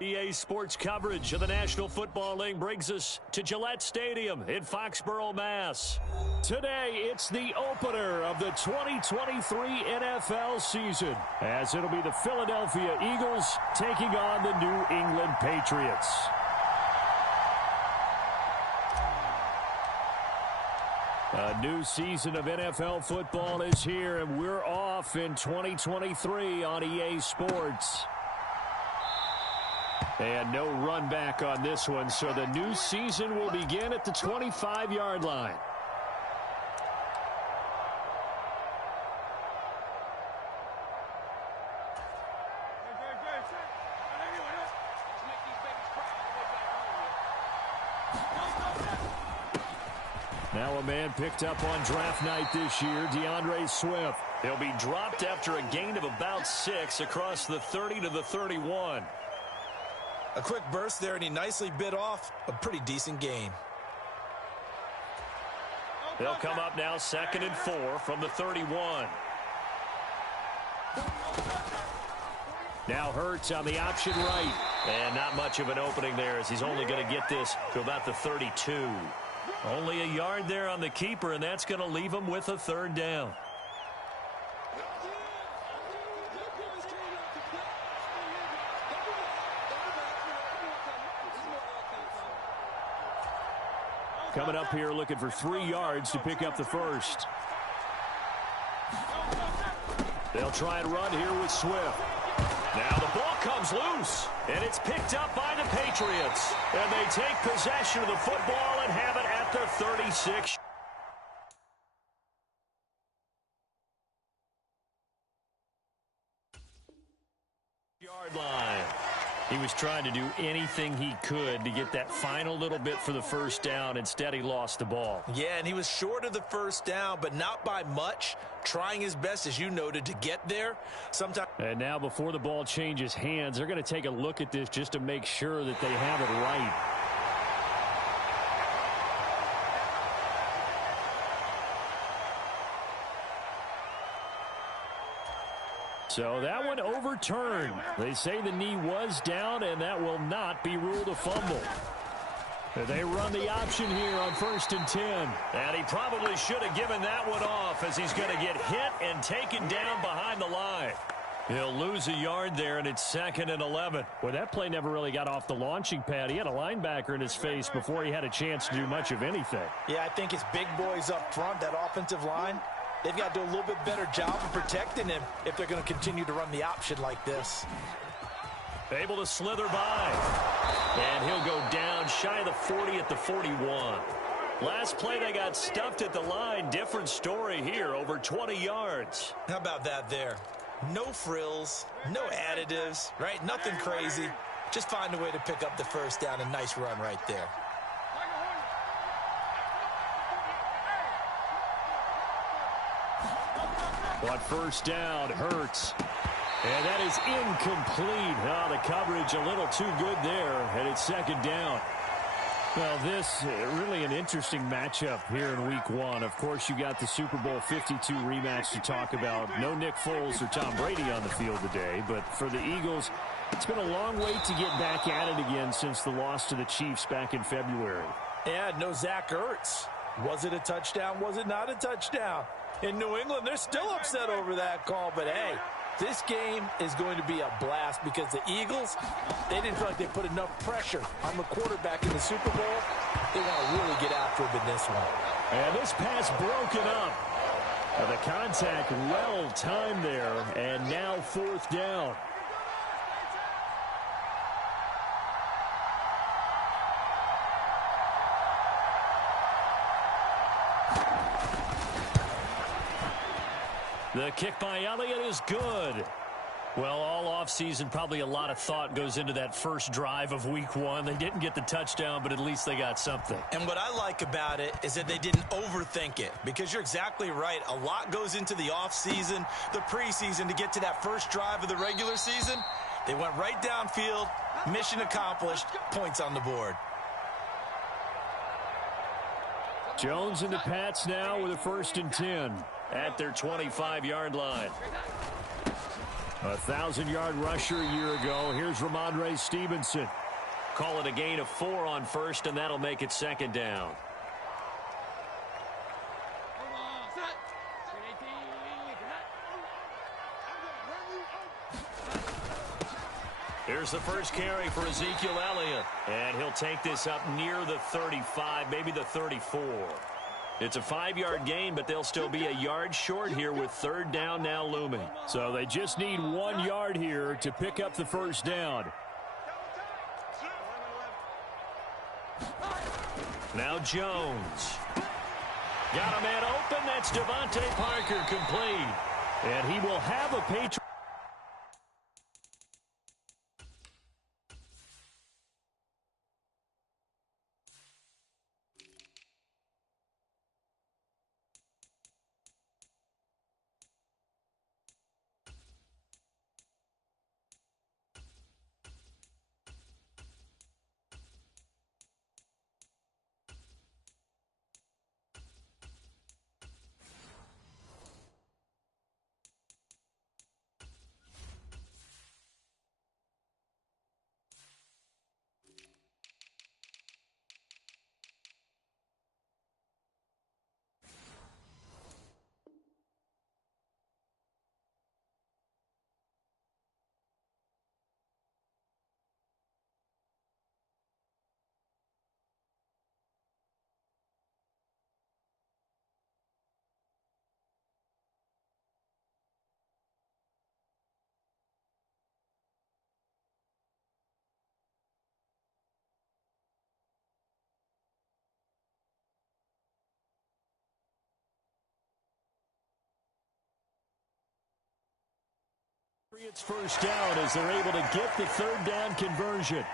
EA Sports coverage of the National Football League brings us to Gillette Stadium in Foxborough, Mass. Today, it's the opener of the 2023 NFL season, as it'll be the Philadelphia Eagles taking on the New England Patriots. A new season of NFL football is here, and we're off in 2023 on EA Sports. And no run back on this one, so the new season will begin at the 25-yard line. Now a man picked up on draft night this year, DeAndre Swift. He'll be dropped after a gain of about 6 across the 30 to the 31. A quick burst there, and he nicely bit off a pretty decent gain. They'll come up now 2nd and 4 from the 31. Now Hurts on the option right. And not much of an opening there, as he's only going to get this to about the 32. Only a yard there on the keeper, and that's going to leave him with a 3rd down. Coming up here looking for 3 yards to pick up the first. They'll try and run here with Swift. Now the ball comes loose, and it's picked up by the Patriots. And they take possession of the football and have it at their 36. Yard line. He was trying to do anything he could to get that final little bit for the first down. Instead, he lost the ball. Yeah, and he was short of the first down, but not by much. Trying his best, as you noted, to get there. And now before the ball changes hands, they're going to take a look at this just to make sure that they have it right. So that one overturned. They say the knee was down, and that will not be ruled a fumble. They run the option here on 1st and 10. And he probably should have given that one off, as he's going to get hit and taken down behind the line. He'll lose a yard there, and it's 2nd and 11. Well, that play never really got off the launching pad. He had a linebacker in his face before he had a chance to do much of anything. Yeah, I think it's big boys up front, that offensive line. They've got to do a little bit better job of protecting him if they're going to continue to run the option like this. Able to slither by. And he'll go down shy of the 40 at the 41. Last play, they got stuffed at the line. Different story here, over 20 yards. How about that there? No frills, no additives, right? Nothing crazy. Just find a way to pick up the first down. A nice run right there. On 1st down, Hurts. And that is incomplete. Oh, the coverage a little too good there, and it's 2nd down. Well, this really an interesting matchup here in Week 1. Of course, you got the Super Bowl 52 rematch to talk about. No Nick Foles or Tom Brady on the field today, but for the Eagles, it's been a long wait to get back at it again since the loss to the Chiefs back in February. Yeah, no Zach Ertz. Was it a touchdown? Was it not a touchdown? In New England, they're still upset over that call, but hey, this game is going to be a blast because the Eagles, they didn't feel like they put enough pressure on the quarterback in the Super Bowl. They want to really get after him in this one. And this pass broken up. The contact well timed there, and now 4th down. The kick by Elliott is good. Well, all offseason, probably a lot of thought goes into that first drive of Week 1. They didn't get the touchdown, but at least they got something. And what I like about it is that they didn't overthink it, because you're exactly right. A lot goes into the offseason, the preseason, to get to that first drive of the regular season. They went right downfield, mission accomplished, points on the board. Jones and the Pats now with a 1st and 10 at their 25-yard line. A 1,000-yard rusher a year ago. Here's Ramondre Stevenson. Call it a gain of 4 on first, and that'll make it second down. Here's the first carry for Ezekiel Elliott. And he'll take this up near the 35, maybe the 34. It's a 5-yard gain, but they'll still be a yard short here with third down now looming. So they just need 1 yard here to pick up the first down. Now Jones. Got a man open. That's Devontae Parker complete. And he will have a Patriot. Patriots first down as they're able to get the third down conversion.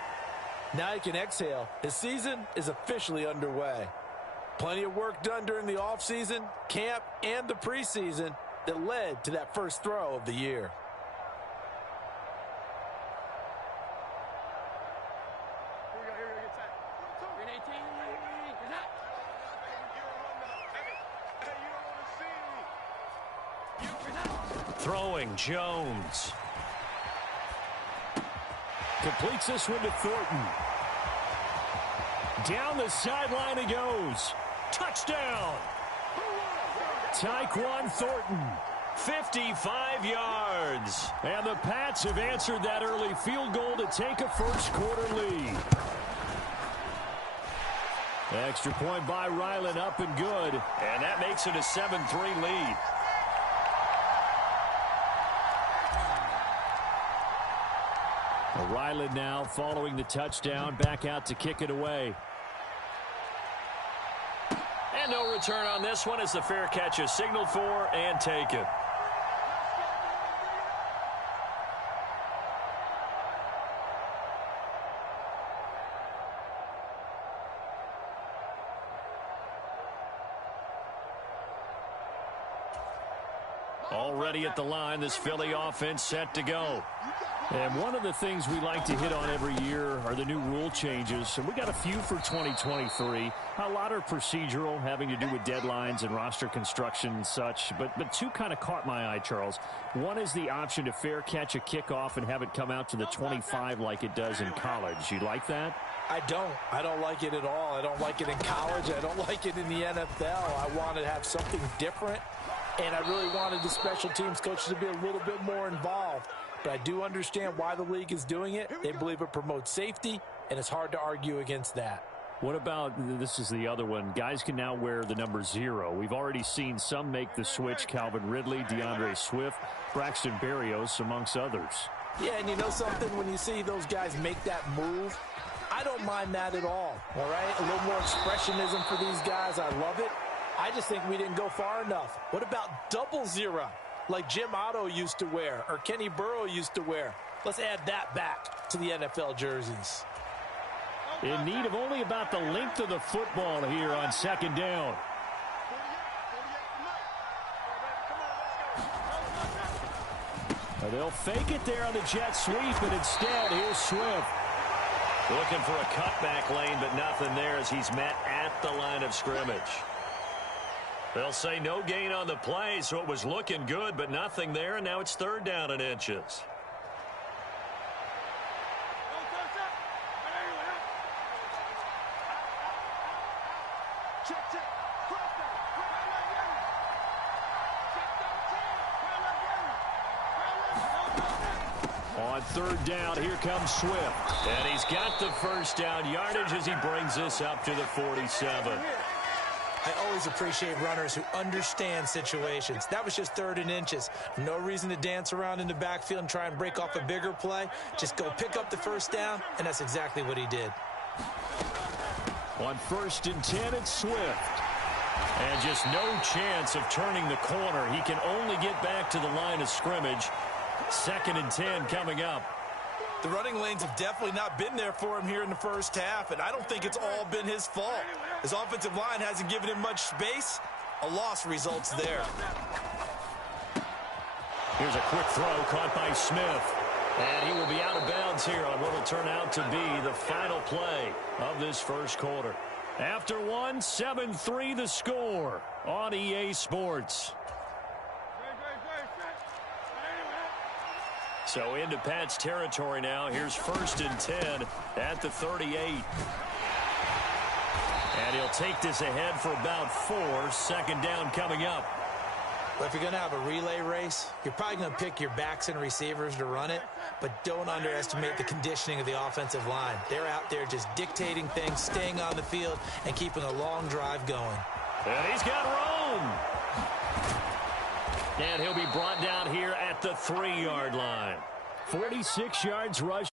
Now you can exhale. The season is officially underway. Plenty of work done during the offseason, camp, and the preseason that led to that first throw of the year. Throwing Jones. Completes this one to Thornton. Down the sideline he goes. Touchdown. Tyquan Thornton. 55 yards. And the Pats have answered that early field goal to take a first-quarter lead. Extra point by Ryland, up and good. And that makes it a 7-3 lead. Ryland now following the touchdown, back out to kick it away. And no return on this one as the fair catch is signaled for and taken. Already at the line, this Philly offense set to go. And one of the things we like to hit on every year are the new rule changes. And we got a few for 2023. A lot are procedural, having to do with deadlines and roster construction and such. But two kind of caught my eye, Charles. One is the option to fair catch a kickoff and have it come out to the 25 like it does in college. You like that? I don't like it at all. I don't like it in college. I don't like it in the NFL. I want to have something different. And I really wanted the special teams coaches to be a little bit more involved. But I do understand why the league is doing it. They believe it promotes safety, and it's hard to argue against that. What about, this is the other one, guys can now wear the number 0. We've already seen some make the switch, Calvin Ridley, DeAndre Swift, Braxton Berrios, amongst others. Yeah, and you know something? When you see those guys make that move, I don't mind that at all right? A little more expressionism for these guys. I love it. I just think we didn't go far enough. What about double 0? Like Jim Otto used to wear or Kenny Burrow used to wear. Let's add that back to the NFL jerseys. In need of only about the length of the football here on second down. They'll fake it there on the jet sweep, and instead, here's Swift. Looking for a cutback lane, but nothing there as he's met at the line of scrimmage. They'll say no gain on the play, so it was looking good, but nothing there, and now it's 3rd down and inches. On 3rd down, here comes Swift. And he's got the 1st down yardage as he brings this up to the 47. I always appreciate runners who understand situations. That was just 3rd and inches. No reason to dance around in the backfield and try and break off a bigger play. Just go pick up the 1st down, and that's exactly what he did. On 1st and 10, it's Swift. And just no chance of turning the corner. He can only get back to the line of scrimmage. 2nd and 10 coming up. The running lanes have definitely not been there for him here in the 1st half, and I don't think it's all been his fault. His offensive line hasn't given him much space. A loss results there. Here's a quick throw caught by Smith. And he will be out of bounds here on what will turn out to be the final play of this 1st quarter. After 1, 7-3 the score on EA Sports. So into Pat's territory now. Here's 1st and 10 at the 38. And he'll take this ahead for about 4. 2nd down coming up. But if you're going to have a relay race, you're probably going to pick your backs and receivers to run it, but don't underestimate the conditioning of the offensive line. They're out there just dictating things, staying on the field, and keeping a long drive going. And he's got room. And he'll be brought down here at the 3-yard line. 46 yards rush.